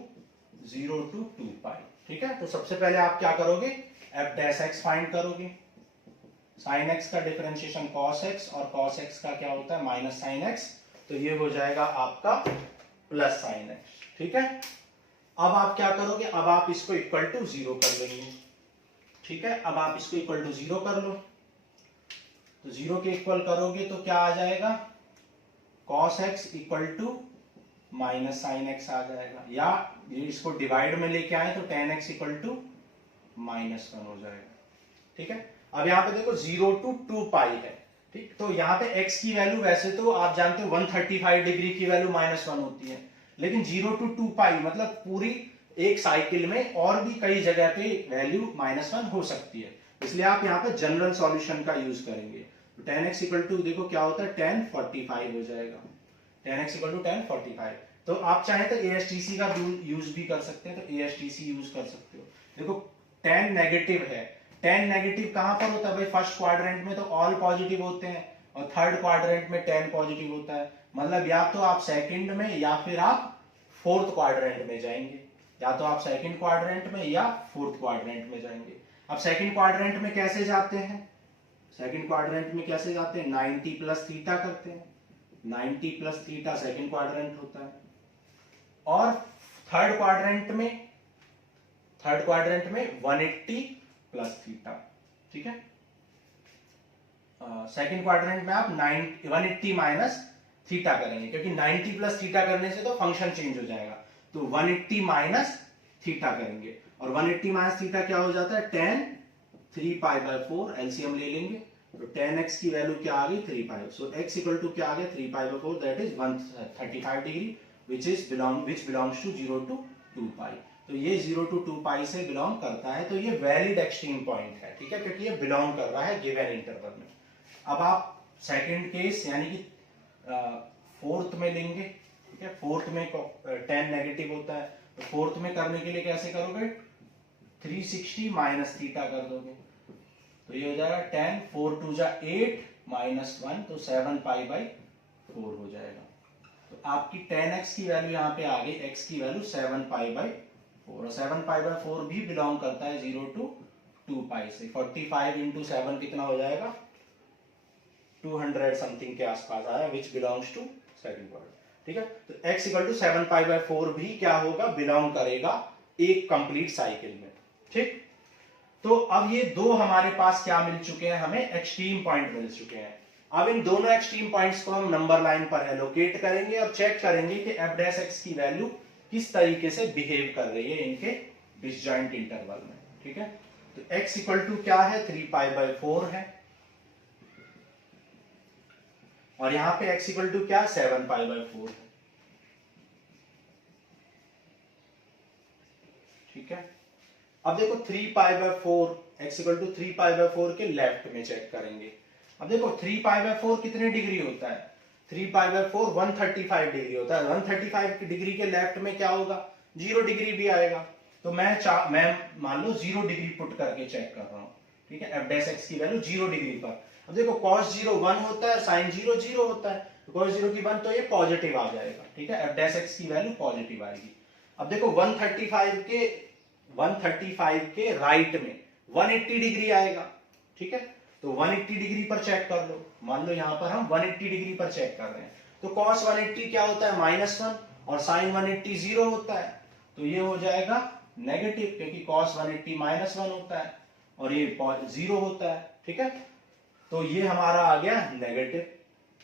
0 to 2 पाई। ठीक है, तो सबसे पहले आप क्या करोगे, एफ डैश एक्स फाइंड करोगे। साइन एक्स का डिफरेंशिएशन कॉस एक्स, और कॉस एक्स का क्या होता है माइनस साइन एक्स, तो ये हो जाएगा आपका प्लस साइन एक्स। ठीक है, अब आप क्या करोगे, अब आप इसको इक्वल टू 0 कर लेंगे। ठीक है, अब आप इसको इक्वल टू 0 कर लो, तो 0 के इक्वल करोगे तो क्या आ जाएगा, cos x equal to minus sine x आ जाएगा, या ये इसको डिवाइड में लेके आए तो टेन एक्स इक्वल टू -1 हो जाएगा। ठीक है, अब यहाँ पे देखो 0 to 2 पाई है। ठीक, तो यहाँ पे x की वैल्यू वैसे तो आप जानते हो 135 डिग्री की वैल्यू -1 होती है, लेकिन 0 to 2 पाई मतलब पूरी एक साइकिल में और भी कई जगह पे वैल्यू -1 हो सकती है, इसलिए आप यहाँ पे जनरल सॉल्यूशन का यूज करेंगे। तो tan x इक्वल टू देखो क्या होता है tan 45 हो जाएगा, tan x equal to tan 45। तो आप चाहें तो ASTC का यूज भी कर सकते हैं, तो ASTC यूज कर सकते हो। देखो tan नेगेटिव है, tan नेगेटिव कहां पर होता है भाई, फर्स्ट क्वाड्रेंट में तो ऑल पॉजिटिव होते हैं, और थर्ड क्वाड्रेंट में tan पॉजिटिव होता है, मतलब या तो आप सेकंड में या फिर आप फोर्थ क्वाड्रेंट में जाएंगे, या तो आप सेकंड क्वाड्रेंट में या फोर्थ क्वाड्रेंट में जाएंगे। अब सेकंड क्वाड्रेंट में कैसे जाते हैं, सेकंड क्वाड्रेंट में कैसे जाते हैं, 90 प्लस थीटा करते हैं, 90 प्लस थीटा सेकंड क्वाड्रेंट होता है, और थर्ड क्वाड्रेंट में 180 प्लस थीटा। ठीक है, सेकंड क्वाड्रेंट में आप 180 माइनस थीटा करेंगे, क्योंकि 90 प्लस थीटा करने से तो फंक्शन चेंज हो जाएगा, तो 180 माइनस थीटा करेंगे, और 180 माइनस थीटा क्या हो जाता है tan 3 पाई बाय 4, एलसीएम ले लेंगे, तो tan x की वैल्यू क्या आ गई 3 पाई, सो x इक्वल टू क्या आ गया 3 pi by 4, that is 135 degree, which belongs to 0 to 2 पाई। तो ये 0 to 2 पाई से बिलोंग करता है, तो ये वैलिड एक्सट्रीम पॉइंट है। ठीक है, क्योंकि ये बिलोंग कर रहा है गिवन इंटरवल में। अब आप सेकंड केस यानी कि फोर्थ में लेंगे। ठीक है, फोर्थ में tan नेगेटिव होता है, तो फोर्थ में करने के लिए कैसे करोगे, 360 माइनस थीटा कर दोगे, तो ये हो जाएगा tan 4 2 जा 8 -1, तो 7 पाई बाई 4 हो जाएगा। तो आपकी tan x की वैल्यू यहाँ पे आ गई, x की वैल्यू 7 पाई बाई 4, और 7 पाई बाई 4 भी बिलोंग करता है 0 to 2 पाई से। 45 इंटू 7 कितना हो जाएगा, 200 समथिंग के आसपास आया, which belongs to second quadrant. ठीक है, तो x equal to 7 pi by 4 भी क्या होगा, बिलोंग करेगा एक कंप्लीट साइकिल में। ठीक, तो अब ये दो हमारे पास क्या मिल चुके हैं, हमें एक्सट्रीम पॉइंट मिल चुके हैं। अब इन दोनों एक्सट्रीम पॉइंट्स को हम नंबर लाइन पर एलोकेट करेंगे और चेक करेंगे कि एफ डैश एक्स की वैल्यू किस तरीके से बिहेव कर रही है इनके डिसजॉइंट इंटरवल में। ठीक है, तो x इक्वल टू क्या है, 3 पाई बाई 4 है, और यहां पे x इक्वल टू क्या, 7 पाई बाई 4 है। ठीक है, अब देखो 3 pi by 4, x equal to 3 pi by 4 के लेफ्ट में चेक करेंगे। अब देखो 3 पाई बाय 4 कितने डिग्री होता है, 3 पाई बाय 4 135 डिग्री होता है, 135 डिग्री के लेफ्ट में क्या होगा, 0 डिग्री भी आएगा, तो मैं मान लो 0 डिग्री पुट करके चेक कर रहा हूं। ठीक है, एफ डैश एक्स की वैल्यू 0 डिग्री पर। अब देखो cos 0 1 होता है, sin 0 0 होता है, तो cos 0 की 1 तो ये पॉजिटिव आ जाएगा। ठीक है, एफ डैश एक्स की वैल्यू पॉजिटिव आएगी। अब देखो 135 के राइट में 180 डिग्री आएगा। ठीक है, तो 180 डिग्री पर चेक कर लो, मान लो यहां पर हम 180 डिग्री पर चेक कर रहे हैं, तो cos 180 क्या होता है -1, और sin 180 0 होता है, तो ये हो जाएगा नेगेटिव, क्योंकि cos 180 -1 होता है और ये 0 होता है। ठीक है, तो ये हमारा आ गया नेगेटिव।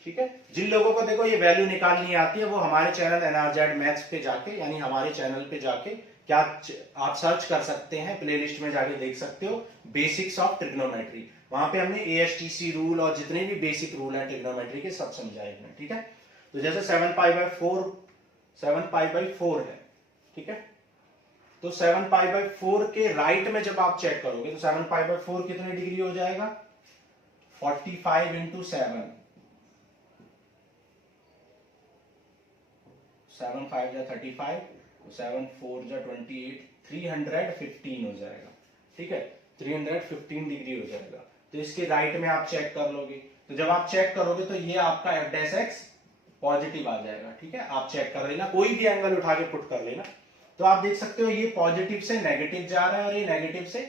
ठीक है, जिन लोगों को देखो ये वैल्यू निकालनी आती है वो हमारे चैनल NRZ मैथ्स पे जाके, यानी हमारे चैनल पे जाके क्या आप सर्च कर सकते हैं, प्लेलिस्ट में जाके देख सकते हो बेसिक्स ऑफ ट्रिग्नोमेट्री, वहां पे हमने ASTC रूल और जितने भी बेसिक रूल हैं ट्रिग्नोमेट्री के सब समझाए हैं। ठीक है, तो जैसे 7 पाई बाई 4 है। ठीक है, तो 7 पाई बाई 4 के राइट में जब आप चेक करोगे तो 7 पाई बाई 4 कितने डिग्री हो जाएगा, 45 इंटू 7, 7 5 जा 35, 7 4 जा 28, 315 हो जाएगा। ठीक है, 315 डिग्री हो जाएगा। तो इसके राइट में आप चेक कर लोगे, तो जब आप चेक करोगे तो ये आपका एफ डैश एक्स पॉजिटिव आ जाएगा। ठीक है, आप चेक कर लेना, कोई भी एंगल उठा के पुट कर लेना। तो आप देख सकते हो ये पॉजिटिव से नेगेटिव जा रहा है और ये नेगेटिव से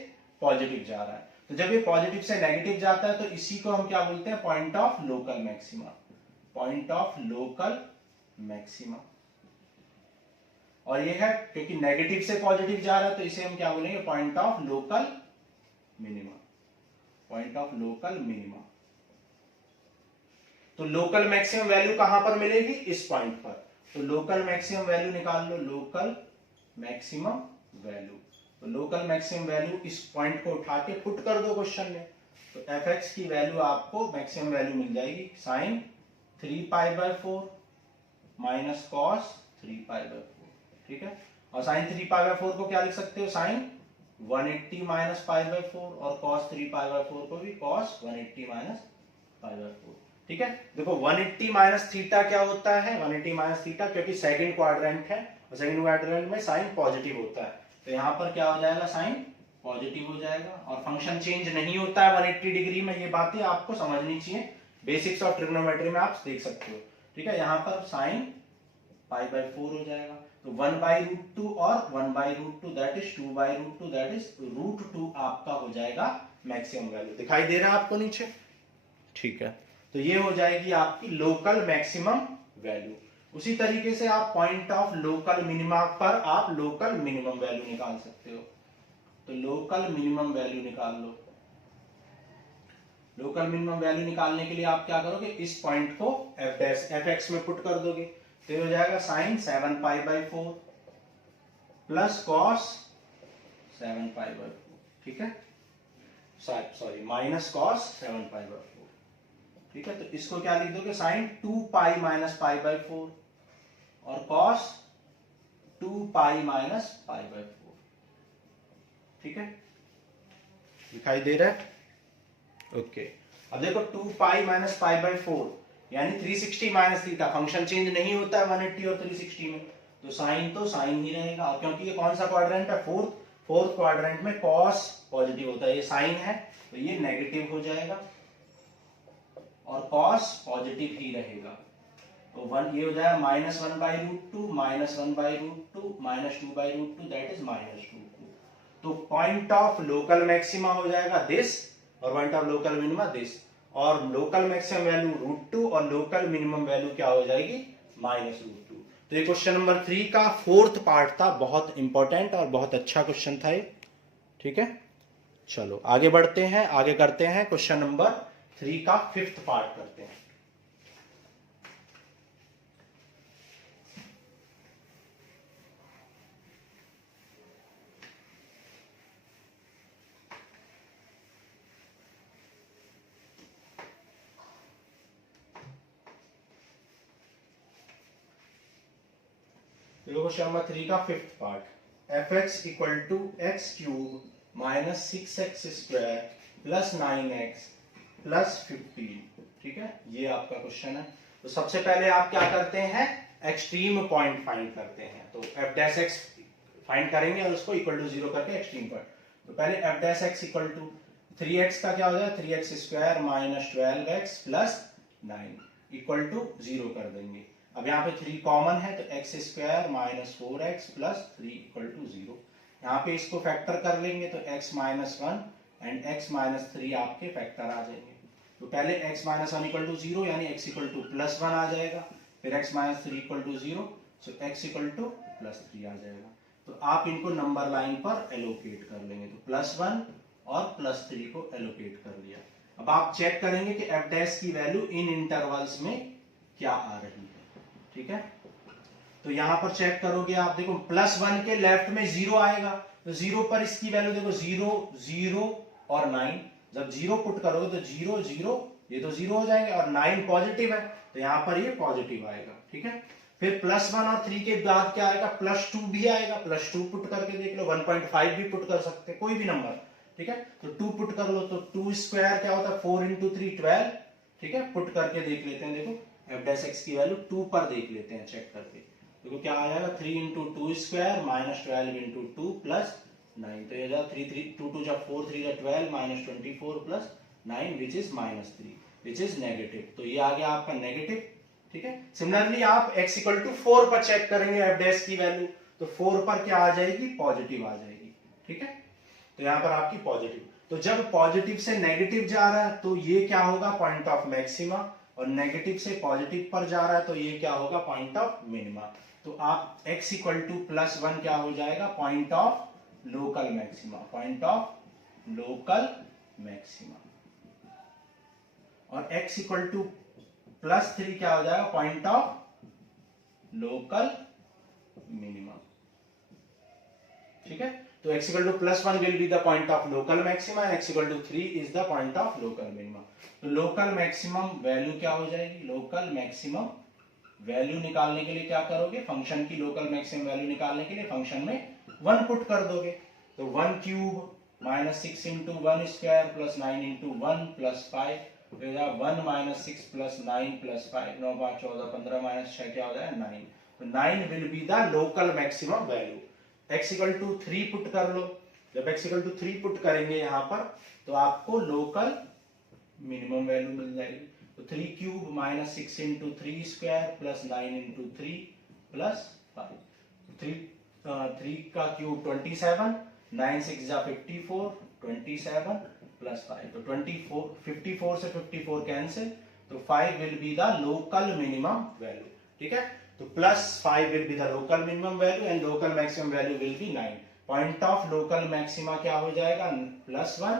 पॉजिटिव जा रहा है। तो जब ये पॉजिटिव से नेगेटिव जाता है तो इसी को हम क्या बोलते हैं, point of local maxima, point of local maxima. और ये है क्योंकि नेगेटिव से पॉजिटिव जा रहा है तो इसे हम क्या बोलेंगे, point of local minima, point of local minima. तो लोकल मैक्सिमम वैल्यू कहां पर मिलेगी, इस पॉइंट पर। तो लोकल मैक्सिमम वैल्यू निकाल लो, लोकल मैक्सिमम वैल्यू। तो लोकल मैक्सिमम वैल्यू इस पॉइंट को उठा के पुट कर दो क्वेश्चन में, तो एफ एक्स की वैल्यू आपको मैक्सिमम वैल्यू मिल जाएगी साइन 3π/4 माइनस कॉस 3π/4। ठीक है, और साइन 3π/4 को क्या लिख सकते हो, साइन 180 माइनस π/4, और कॉस 3π/4 को भी कॉस 180 माइनस π/4। ठीक है, देखो 180 माइनस थीटा क्या होता है, 180 माइनस थीटा, क्योंकि सेकंड क्वाड्रेंट है और सेकंड क्वाड्रेंट में साइन पॉजिटिव होता है, तो यहां पर क्या हो जाएगा, साइन पॉजिटिव हो जाएगा। और फंक्शन चेंज नहीं होता है 180 डिग्री में, ये बातें आपको समझनी चाहिए, बेसिक्स ऑफ ट्रिग्नोमेट्री में आप देख सकते हो। ठीक है, यहां पर साइन π/4 हो जाएगा, तो 1/√2 और 1/√2 दैट इज 2/√2 दैट इज √2 आपका हो जाएगा मैक्सिमम वैल्यू। दिखाई दे रहा है आपको नीचे? ठीक है, तो ये हो जाएगी आपकी लोकल मैक्सिमम वैल्यू। उसी तरीके से आप पॉइंट ऑफ लोकल मिनिमा पर आप लोकल मिनिमम वैल्यू निकाल सकते हो। तो लोकल मिनिमम वैल्यू निकाल लो। लोकल मिनिमम वैल्यू निकालने के लिए आप क्या करोगे, इस पॉइंट को एफ एक्स में पुट कर दोगे, तो ये हो जाएगा साइन 7π/4 प्लस कॉस 7π/4। ठीक है, सॉरी माइनस कॉस 7π/4। ठीक है, तो इसको क्या लिख दोगे, साइन 2π माइनस π/4 और कॉस 2π माइनस π/4। ठीक है, दिखाई दे रहा है? ओके, अब देखो 2π माइनस π/4 यानी 360 माइनस थीटा, फंक्शन चेंज नहीं होता है 180 और 360 में, तो साइन ही रहेगा। और क्योंकि ये कौन सा क्वाड्रेंट है, फोर्थ क्वाड्रेंट में कॉस पॉजिटिव होता है, ये साइन है तो ये नेगेटिव हो जाएगा और कॉस पॉजिटिव ही रहेगा। तो ये हो जाएगा -1/√2 माइनस 1/√2 माइनस 2/√2 दैट इज -2। तो पॉइंट ऑफ लोकल मैक्सिमा हो जाएगा दिस और point of local minima this, और लोकल मैक्सिमम वैल्यू √2 और लोकल मिनिमम वैल्यू क्या हो जाएगी, -√2। तो ये क्वेश्चन नंबर 3 का 4th पार्ट था, बहुत इंपॉर्टेंट और बहुत अच्छा क्वेश्चन था ये। ठीक है, चलो आगे बढ़ते हैं, आगे करते हैं क्वेश्चन नंबर 3 का 5th पार्ट करते हैं। क्वेश्चन नंबर 3 का 5th part, f(x) = x³ minus 6x² plus 9x plus 15। ठीक है, ये आपका क्वेश्चन है। तो सबसे पहले आप क्या करते हैं, एक्सट्रीम पॉइंट फाइंड करते हैं। तो f(x) फाइंड करेंगे और उसको इक्वल टू 0 करके एक्सट्रीम पॉइंट। तो पहले f(x) = 3x का क्या हो जाएगा, 3x² minus 12x plus 9 equal to 0 कर देंगे। अब यहाँ पे 3 कॉमन है तो x² minus 4x plus 3 equal to 0। यहाँ पे इसको फैक्टर कर लेंगे तो x minus 1 and x minus 3 आपके फैक्टर आ जाएंगे। तो पहले x माइनस 1 इक्वल टू 0 यानी x इक्वल टू प्लस 1 आ जाएगा, फिर x minus 3 equal to 0, so x equal to plus 3 आ जाएगा। तो आप इनको नंबर लाइन पर एलोकेट कर लेंगे, तो +1 और +3 को एलोकेट कर लिया। अब आप चेक करेंगे कि f' की वैल्यू इन इंटरवल्स में क्या आ रही है। ठीक है, तो यहां पर चेक करोगे आप, देखो +1 के लेफ्ट में 0 आएगा, तो 0 पर इसकी वैल्यू देखो 0 0 और 9। जब 0 पुट करोगे तो 0 0 ये तो 0 हो जाएंगे और 9 पॉजिटिव है तो यहां पर ये पॉजिटिव आएगा। ठीक है, फिर +1 और 3 के बाद क्या आएगा, +2 भी आएगा, +2 पुट करके देख लो, 1.5 भी पुट कर सकते कोई भी नंबर। ठीक है, तो 2 पुट कर लो तो 2² क्या होता है, 4 × 3 12। ठीक है, पुट करके देख लेते हैं, देखो f' की वैल्यू 2 पर देख लेते हैं चेक करके। देखो क्या आ जाएगा, 3 × 2² माइनस 12 × 2 प्लस 9, तो ये जा 3 3 2 2 जा 4 3 जा 12 minus 24 plus 9 which is -3 which is negative, तो ये आ गया आपका नेगेटिव। ठीक है, सिमिलरली आप x इक्वल टू 4 पर चेक करेंगे f डैश की वैल्यू, तो 4 पर क्या आ जाएगी, पॉजिटिव आ जाएगी। ठीक है, तो यहां पर आपकी पॉजिटिव, तो जब पॉजिटिव से नेगेटिव जा रहा है तो ये क्या होगा, पॉइंट ऑफ मैक्सिमा, और नेगेटिव से पॉजिटिव पर जा रहा है तो ये क्या होगा, पॉइंट ऑफ मिनिमा। तो आप x इक्वल टू +1 क्या हो जाएगा, point of local maxima, point of local maxima, और x इक्वल टू +3 क्या हो जाएगा, पॉइंट ऑफ लोकल मिनिमा। ठीक है, तो x equal to +1 will be the point of local maxima, x equal to 3 is the point of local minima. तो local maximum value क्या हो जाएगी, लोकल मैक्सिमम वैल्यू निकालने के लिए क्या करोगे, फंक्शन की लोकल मैक्सिमम वैल्यू निकालने के लिए फंक्शन में 1 पुट कर दोगे, तो 1 cube minus 6 into 1 square plus 9 into 1 plus 5, 1 minus 6 plus 9 plus 5, 9 5 14 15 minus 6 क्या हो जाएगा, 9, तो 9 will be the local maximum value. x equal to 3 put कर लो, जब x इक्वल टू 3 पुट करेंगे यहाँ पर तो आपको लोकल मिनिमम वैल्यू मिल जाएगी, तो 3 cube minus 6 into 3 square plus 9 into 3 plus 5, 3 का क्यूब 27, 9 6 जा 54, 27 प्लस 5, तो 24 54 से 54 कैंसिल, तो 5 will be the local minimum value. ठीक है, तो +5 will be the local minimum value and local maximum value will be 9, point of local maxima क्या हो जाएगा, +1।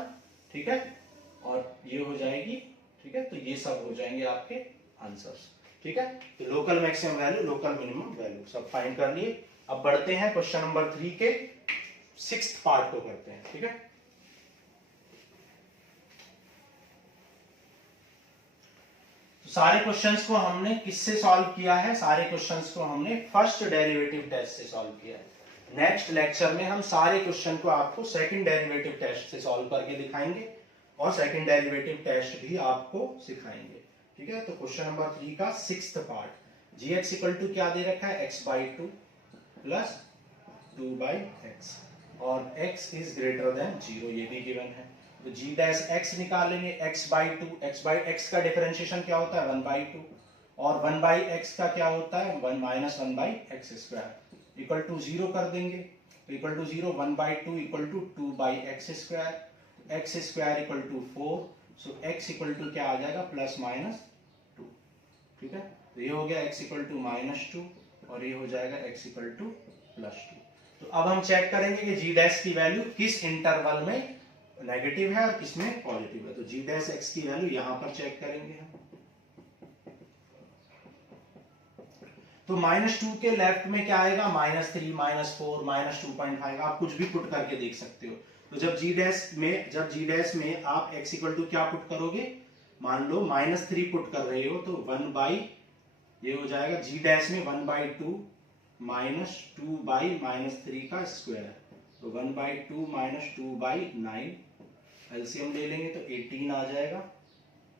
ठीक है, और ये हो जाएगी। ठीक है, तो ये सब हो जाएंगे आपके आंसर्स। ठीक है, तो local maximum value, local minimum value सब फाइंड कर लिए। अब बढ़ते हैं क्वेश्चन नंबर 3 के 6th पार्ट को करते हैं। ठीक है, तो सारे क्वेश्चंस को हमने किससे सॉल्व किया है, सारे क्वेश्चंस को हमने फर्स्ट डेरिवेटिव टेस्ट से सॉल्व किया है। नेक्स्ट लेक्चर में हम सारे क्वेश्चन को आपको सेकंड डेरिवेटिव टेस्ट से सॉल्व करके दिखाएंगे और सेकंड डेरिवेटिव टेस्ट भी आपको सिखाएंगे। ठीक है, तो क्वेश्चन नंबर 3 का 6th part, gx equal to क्या दे रखा है, x/2 प्लस 2/x और x इज ग्रेटर देन 0, ये भी गिवन है, तो g डैश x निकालेंगे, x/2, x का डिफरेंशिएशन क्या होता है, 1/2, और 1/x का क्या होता है, 1 माइनस 1/x² इक्वल टू 0 कर देंगे, तो equal to 0, 1/2 equal to 2/x², x² equal to 4, so x equal to क्या आ जाएगा, +-2। ठीक है, तो ये हो गया x इक्वल टू -2 और ये हो जाएगा x इक्वल टू +2। तो अब हम चेक करेंगे कि g डैश की वैल्यू किस इंटरवल में नेगेटिव है और किसमें पॉजिटिव है, तो g डैश x की वैल्यू यहां पर चेक करेंगे हम। तो -2 के लेफ्ट में क्या आएगा, -3, -4, -2.5, आप कुछ भी पुट करके देख सकते हो। तो जब g डैश में आप x इक्वल टू क्या पुट करोगे, मान लो -3 पुट कर रहे हो तो 1 बाई ये हो जाएगा g डैश में 1/2 -2/-3 का स्क्वायर, तो 1/2 -2/9, एलसीएम ले लेंगे तो 18 आ जाएगा,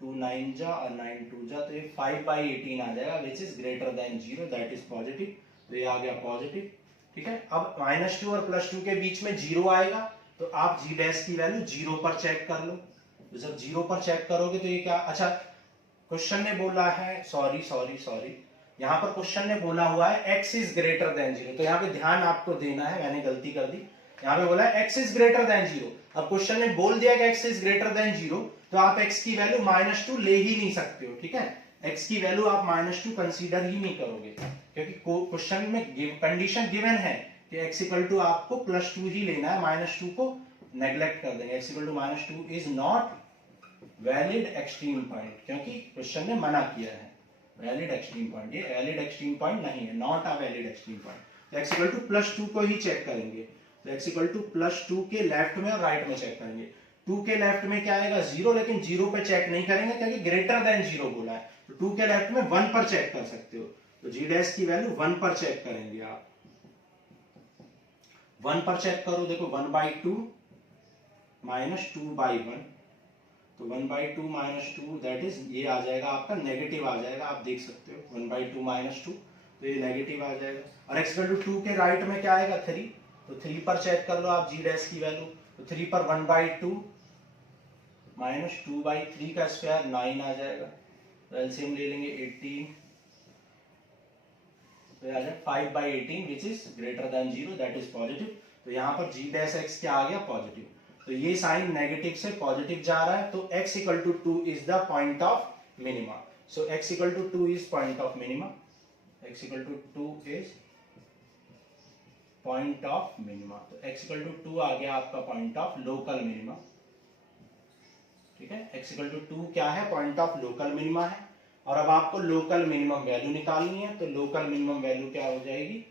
2 9 जा और 9 2 जा, तो ये 5/18 आ जाएगा which is greater than 0, that is positive, तो ये आ गया पॉजिटिव। ठीक है, अब -2 और +2 के बीच में 0 आएगा तो आप g डैश की वैल्यू 0 पर चेक कर लो, तो जब 0 पर चेक करोगे तो ये क्या, अच्छा क्वेश्चन ने बोला है, सॉरी यहाँ पर क्वेश्चन ने बोला हुआ है x इज ग्रेटर देन 0, तो यहाँ पे ध्यान आपको देना है, मैंने गलती कर दी, यहाँ पे बोला है x इज ग्रेटर देन 0। अब क्वेश्चन ने बोल दिया कि x इज ग्रेटर देन 0, तो आप x की वैल्यू -2 ले ही नहीं सकते हो। ठीक है, x की वैल्यू आप -2 कंसीडर ही नहीं करोगे, क्योंकि क्वेश्चन में कंडीशन गिवन है कि x इक्वल टू आपको +2 ही लेना है, -2 को नेग्लेक्ट कर देंगे, x equal to -2 is not valid extreme point, क्योंकि क्वेश्चन ने मना किया है वैलिड एक्सट्रीम पॉइंट, ये वैलिड एक्सट्रीम पॉइंट नहीं है, not a valid extreme point, तो x इक्वल टू +2 को ही चेक करेंगे, तो x इक्वल टू +2 के लेफ्ट में और राइट में चेक करेंगे। 2 के लेफ्ट में क्या आएगा, 0, लेकिन 0 पे चेक नहीं करेंगे क्योंकि ग्रेटर देन 0 बोला है, तो 2 के लेफ्ट में 1 पर चेक कर सकते हो, तो g डैश की वैल्यू 1 पर चेक करेंगे आप, 1 पर चेक करो, देखो 1/2 -2/1, तो 1/2 -2 दैट इज ये आ जाएगा आपका नेगेटिव आ जाएगा, आप देख सकते हो 1/2 -2, तो ये नेगेटिव आ जाएगा, और x इक्वल टू 2 के राइट में क्या आएगा 3, तो 3 पर चेक कर लो आप जी डैश की वैल्यू, तो 3 पर 1/2 माइनस 2/3 का स्क्वायर 9 आ जाएगा, तो एलसीएम ले लेंगे 18, तो आ जाए 5/18 which is greater than 0, that is positive. तो यहाँ पर जी डैश एक्स क्या आ गया, पॉजिटिव। तो ये साइन नेगेटिव से पॉजिटिव जा रहा है, तो x equal to 2 is the point of minima. So x equal to 2 is point of minima, x equal to 2 is point of minima. तो x इक्वल टू 2 आ गया आपका पॉइंट ऑफ लोकल मिनिमा, ठीक है। x इक्वल टू 2 क्या है, point of local minima है। और अब आपको लोकल मिनिमम वैल्यू निकालनी है, तो लोकल मिनिमम वैल्यू क्या हो जाएगी,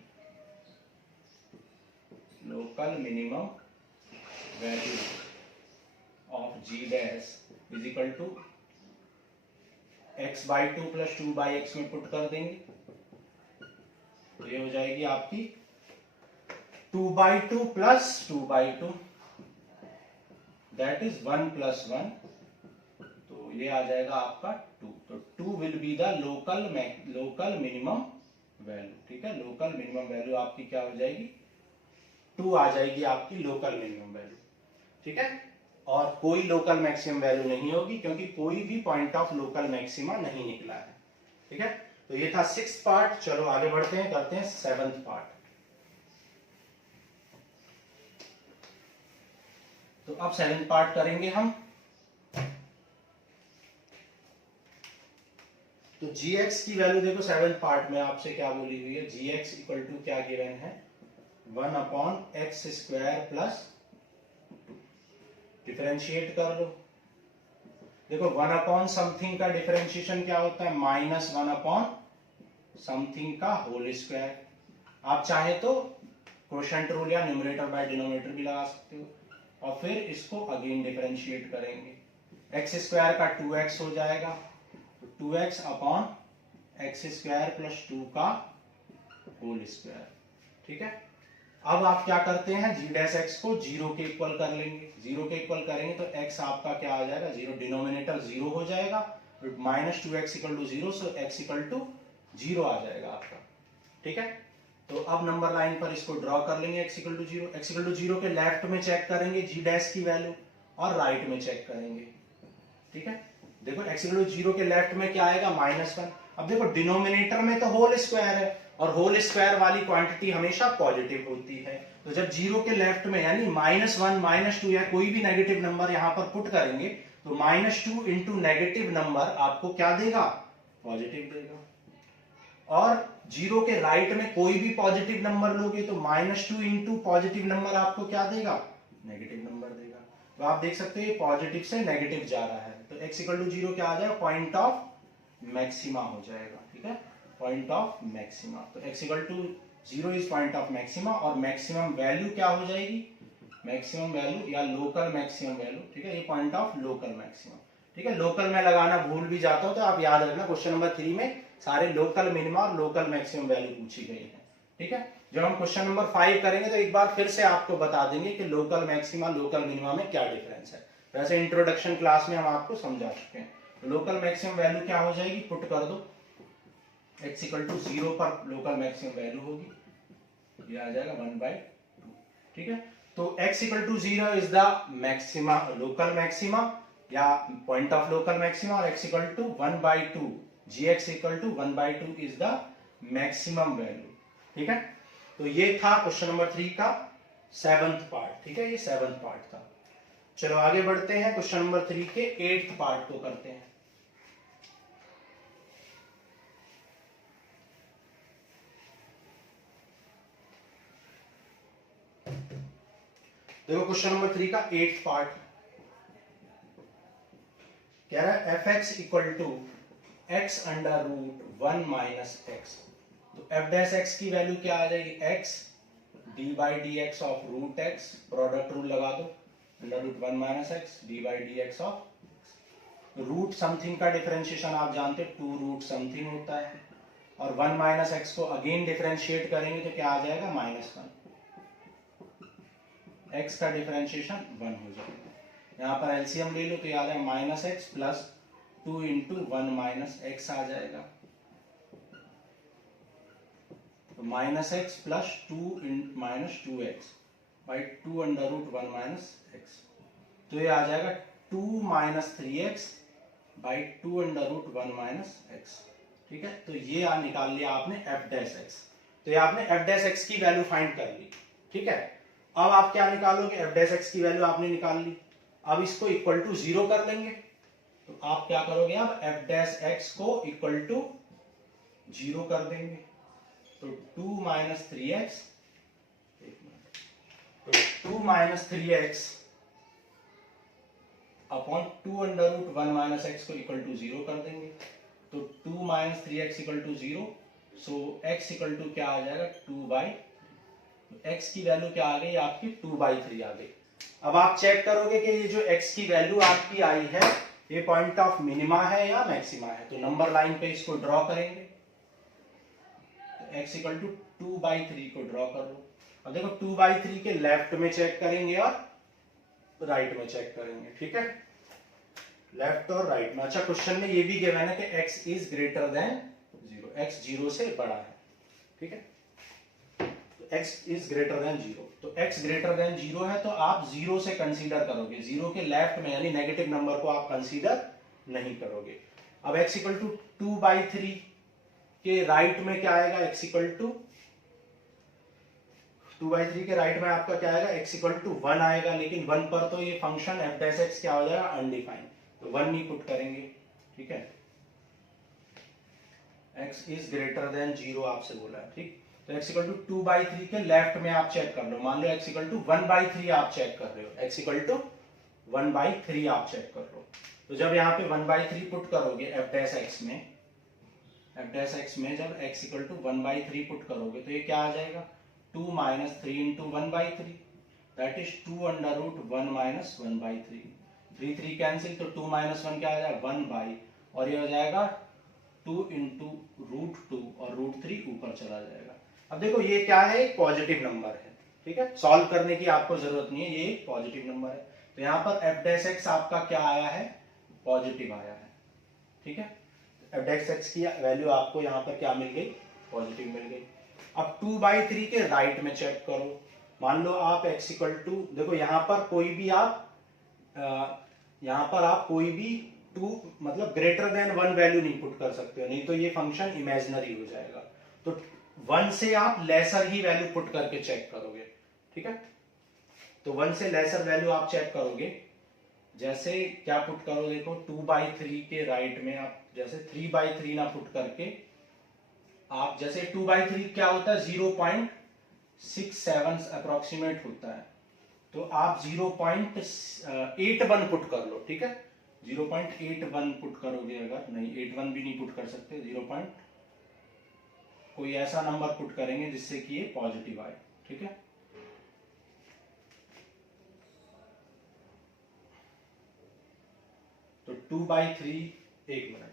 local minimum value of G dash is equal to x/2 plus 2/x में पुट कर देंगे, तो ये हो जाएगी आपकी 2/2 प्लस 2/2, दैट इज 1 प्लस 1, तो ये आ जाएगा आपका 2। तो 2 will be the local minimum value, ठीक है। लोकल मिनिमम वैल्यू आपकी क्या हो जाएगी, 2 आ जाएगी आपकी लोकल मिनिमम वैल्यू, ठीक है। और कोई लोकल मैक्सिमम वैल्यू नहीं होगी, क्योंकि कोई भी पॉइंट ऑफ लोकल मैक्सिमा नहीं निकला है, ठीक है। तो ये था 6th पार्ट। चलो आगे बढ़ते हैं, करते हैं 7th पार्ट। तो अब 7th पार्ट करेंगे हम। तो gx की वैल्यू देखो 7th पार्ट में आपसे क्या बोली हुई है, gx इक्वल टू क्या गिवन है, 1/x² प्लस 2। डिफरेंशिएट कर लो। देखो 1/ समथिंग का डिफरेंशिएशन क्या होता है, -1/ समथिंग का होल स्क्वायर। आप चाहे तो क्वोशिएंट रूल या न्यूमरेटर बाय डिनोमिनेटर भी लगा सकते हो, और फिर इसको अगेन डिफरेंशिएट करेंगे। x² का 2x हो जाएगा, तो 2x/x² प्लस 2 का होल स्क्वायर, ठीक है। अब आप क्या करते हैं, जी डैश एक्स को 0 के इक्वल कर लेंगे। 0 के इक्वल करेंगे तो x आपका क्या आ जाएगा, 0, डिनोमिनेटर 0 हो जाएगा, -2x equal to 0, so x equal to 0 आ जाएगा आपका, ठीक है। तो अब नंबर लाइन पर इसको ड्रॉ कर लेंगे, x equal to 0। x equal to 0 के लेफ्ट में चेक करेंगे जी डैश की वैल्यू, और राइट में चेक करेंगे, ठीक है। देखो x इक्वल टू 0 के लेफ्ट में क्या आएगा, -1। अब देखो डिनोमिनेटर में तो होल स्क्वायर है, और होल स्क्वायर वाली क्वांटिटी हमेशा पॉजिटिव होती है। तो जब 0 के लेफ्ट में यानी -1, -2 या कोई भी नेगेटिव नंबर यहां पर पुट करेंगे, तो -2 इंटू नेगेटिव नंबर आपको क्या देगा, पॉजिटिव देगा। और 0 के राइट में कोई भी पॉजिटिव नंबर लोगे तो -2 इंटू पॉजिटिव नंबर आपको क्या देगा, नेगेटिव नंबर देगा। तो आप देख सकते हैं पॉजिटिव से नेगेटिव जा रहा है, तो x इक्वल टू 0 क्या आ जाएगा, पॉइंट ऑफ मैक्सिमा हो जाएगा, ठीक है, पॉइंट ऑफ मैक्सिमा। तो x equal to 0 is point of maxima, और मैक्सिमम वैल्यू क्या हो जाएगी, मैक्सिमम वैल्यू या लोकल मैक्सिमम वैल्यू, ठीक है, ये पॉइंट ऑफ लोकल मैक्सिमम, ठीक है। लोकल में लगाना भूल भी जाता हूं तो आप याद रखना, क्वेश्चन नंबर 3 में सारे लोकल मिनिमा और लोकल मैक्सिमम वैल्यू पूछी गई है, ठीक है। जब हम क्वेश्चन नंबर 5 करेंगे तो एक बार फिर से आपको बता देंगे कि लोकल मैक्सिमा लोकल मिनिमा में क्या डिफरेंस है। वैसे इंट्रोडक्शन क्लास में हम आपको समझा चुके हैं। लोकल मैक्सिमम वैल्यू क्या हो जाएगी, पुट कर दो, x इक्वल टू 0 पर लोकल मैक्सिमम वैल्यू होगी, ये आ जाएगा 1/2, ठीक है। तो x equal to 0 is the maxima, local maxima या पॉइंट ऑफ लोकल मैक्सिमा, और x equal to 1/2, gx equal to 1/2 is the maximum value, ठीक है। तो ये था क्वेश्चन नंबर 3 का 7th पार्ट, ठीक है, ये 7th पार्ट था। चलो आगे बढ़ते हैं, क्वेश्चन नंबर 3 के 8th पार्ट को करते हैं। देखो क्वेश्चन नंबर 3 का 8th पार्ट कह रहा है f(x) equal to x under root 1 minus x। तो f डैश x की वैल्यू क्या आ जाएगी, x d/dx of root x, product rule लगा दो, under root 1 minus x d/dx of root something का डिफरेंशिएशन आप जानते हो 2 रूट समथिंग होता है, और 1 माइनस x को अगेन डिफरेंशिएट करेंगे तो क्या आ जाएगा, -1। x का डिफरेंशिएशन 1 हो जाएगा। यहाँ पर एलसीएम ले लो तो याद है -x plus 2 into 1 minus x आ जाएगा, तो -x plus 2 minus 2x, by 2 under root 1 minus x. तो ये आ जाएगा 2 minus 3x by 2 under root 1 minus x. ठीक है, तो ये निकाल लिया आपने एफ डैश एक्स। तो ये आपने एफ डैश एक्स की वैल्यू फाइंड कर ली। ठीक है, अब आप क्या निकालोगे, एफ डैश एक्स की वैल्यू आपने निकाल ली। अब इसको इक्वल टू 0 कर लेंगे। तो आप क्या करोगे, अब एफ डैश एक्स को इक्वल टू 0 कर देंगे। तो 2 माइनस 3x, तो 2 minus 3x upon 2 under root 1 minus x को इक्वल टू 0 कर देंगे। तो 2 minus 3x equal to 0, so x equal to क्या आ जाएगा 2/, x की वैल्यू क्या आ गई आपकी 2/3 आ गई। अब आप चेक करोगे कि ये जो x की वैल्यू आपकी आई है ये पॉइंट ऑफ मिनिमा है या मैक्सिमा है। तो नंबर लाइन पे इसको ड्रॉ करेंगे। तो x इक्वल टू 2/3 को ड्रॉ कर लो। अब देखो 2/3 के लेफ्ट में चेक करेंगे और राइट में चेक करेंगे। ठीक है, लेफ्ट और राइट में। अच्छा, क्वेश्चन में ये भी गिवन है कि x is greater than 0, x 0 से बड़ा है। ठीक है, तो x इज ग्रेटर देन 0, तो x ग्रेटर देन 0 है तो आप 0 से कंसीडर करोगे, 0 के लेफ्ट में यानी नेगेटिव नंबर को आप कंसीडर नहीं करोगे। अब x इक्वल टू 2/3 के राइट में क्या आएगा, x इक्वल टू 2/3 के राइट में आपका क्या आएगा, x इक्वल टू 1 आएगा। लेकिन 1 पर तो ये फंक्शन एफ डैश एक्स क्या हो जाएगा, अनडिफाइंड, तो 1 नहीं पुट करेंगे। ठीक है, x इज ग्रेटर देन 0 आपसे बोला है। ठीक, तो x इक्वल टू 2/3 के लेफ्ट में आप चेक कर लो। मान लो x इक्वल टू 1/3 आप चेक कर रहे हो, x इक्वल टू 1/3 आप चेक कर लो। तो जब यहाँ पे 1/3 पुट करोगे एफ डैश एक्स में, एफ डैश एक्स में जब x इक्वल टू 1/3 पुट करोगे तो ये क्या आ जाएगा 2 minus 3 into 1/3, that is 2 under root 1 minus 1/3। 3 3 cancel, तो 2 माइनस 1 क्या आ जाएगा 1/, और ये हो जाएगा 2 इंटू रूट 2 और रूट 3 ऊपर चला जाएगा। अब देखो ये क्या है, एक पॉजिटिव नंबर है। ठीक है, सॉल्व करने की आपको जरूरत नहीं है, ये एक पॉजिटिव नंबर है। तो यहाँ पर एफ डैश एक्स आपका क्या आया है, पॉजिटिव आया है। ठीक है, एफ डैश एक्स की वैल्यू आपको यहाँ पर क्या मिल गई, पॉजिटिव मिल गई। अब 2/3 के राइट में चेक करो। मान लो आप x इक्वल टू, देखो यहाँ पर कोई भी आप यहाँ पर आप कोई भी 2 मतलब ग्रेटर देन 1 वैल्यू नहीं पुट कर सकते हो, नहीं तो ये फंक्शन इमेजिनरी हो जाएगा। तो 1 से आप लेसर ही वैल्यू पुट करके चेक करोगे। ठीक है, तो 1 से लेसर वैल्यू आप चेक करोगे। जैसे क्या पुट करो, देखो 2/3 के राइट में आप जैसे 3/3 ना पुट करके आप जैसे 2/3 क्या होता है 0.67 अप्रोक्सीमेट होता है, तो आप 0.81 पुट कर लो। ठीक है, 0.81 पुट करोगे, अगर नहीं 81 भी नहीं पुट कर सकते, 0. कोई ऐसा नंबर पुट करेंगे जिससे कि ये पॉजिटिव आए। ठीक है, तो 2/3, 1 मिनट,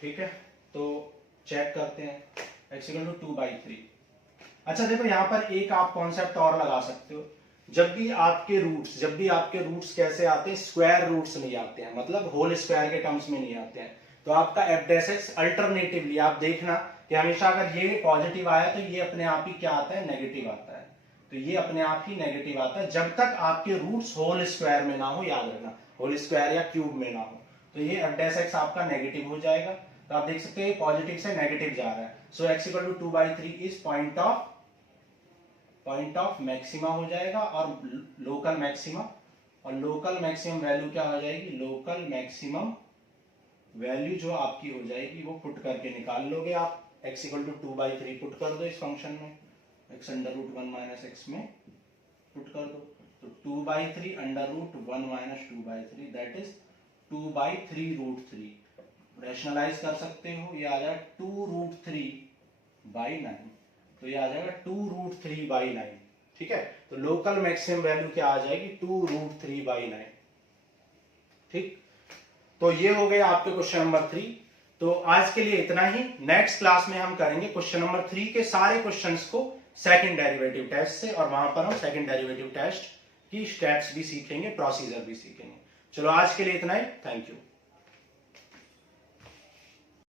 ठीक है, तो चेक करते हैं x इक्वल टू 2/3। अच्छा देखो यहाँ पर एक आप कॉन्सेप्ट और लगा सकते हो, जब भी आपके रूट्स कैसे आते हैं, स्क्वायर रूट्स नहीं आते हैं, मतलब होल स्क्वायर के टर्म्स में नहीं आते हैं। तो आपका एफ डैश एक्स अल्टरनेटिवली आप देखना कि हमेशा अगर ये पॉजिटिव आया तो ये अपने आप ही क्या आता है, नेगेटिव आता है। तो ये अपने आप ही नेगेटिव आता है जब तक आपके रूट्स होल स्क्वायर में ना हो, याद रखना होल स्क्वायर या क्यूब में ना हो, तो ये एफ डैश एक्स आपका नेगेटिव हो जाएगा। तो आप देख सकते हैं पॉजिटिव से नेगेटिव जा रहा है, so x equal to 2/3 is point of maxima हो जाएगा, और लोकल मैक्सिमा, और लोकल मैक्सिमम वैल्यू क्या हो जाएगी, लोकल मैक्सिमम वैल्यू जो आपकी हो जाएगी वो पुट करके निकाल लोगे आप। x इक्वल टू 2/3 पुट कर दो इस फंक्शन में, x under root 1 minus x में पुट कर दो, तो 2/3 under root 1 minus 2/3 that is 2/3√3। Rationalise कर सकते हो, ये आ जाएगा 2√3/9, तो ये आ जाएगा 2√3/9। ठीक है, तो लोकल मैक्सिमम वैल्यू क्या आ जाएगी 2√3/9। ठीक, तो ये हो गया आपके क्वेश्चन नंबर 3। तो आज के लिए इतना ही। नेक्स्ट क्लास में हम करेंगे क्वेश्चन नंबर 3 के सारे क्वेश्चंस को सेकंड डेरिवेटिव टेस्ट से, और वहां पर हम सेकंड डेरिवेटिव टेस्ट की स्टेप्स भी सीखेंगे, प्रोसीजर भी सीखेंगे। चलो आज के लिए इतना ही। Thank you.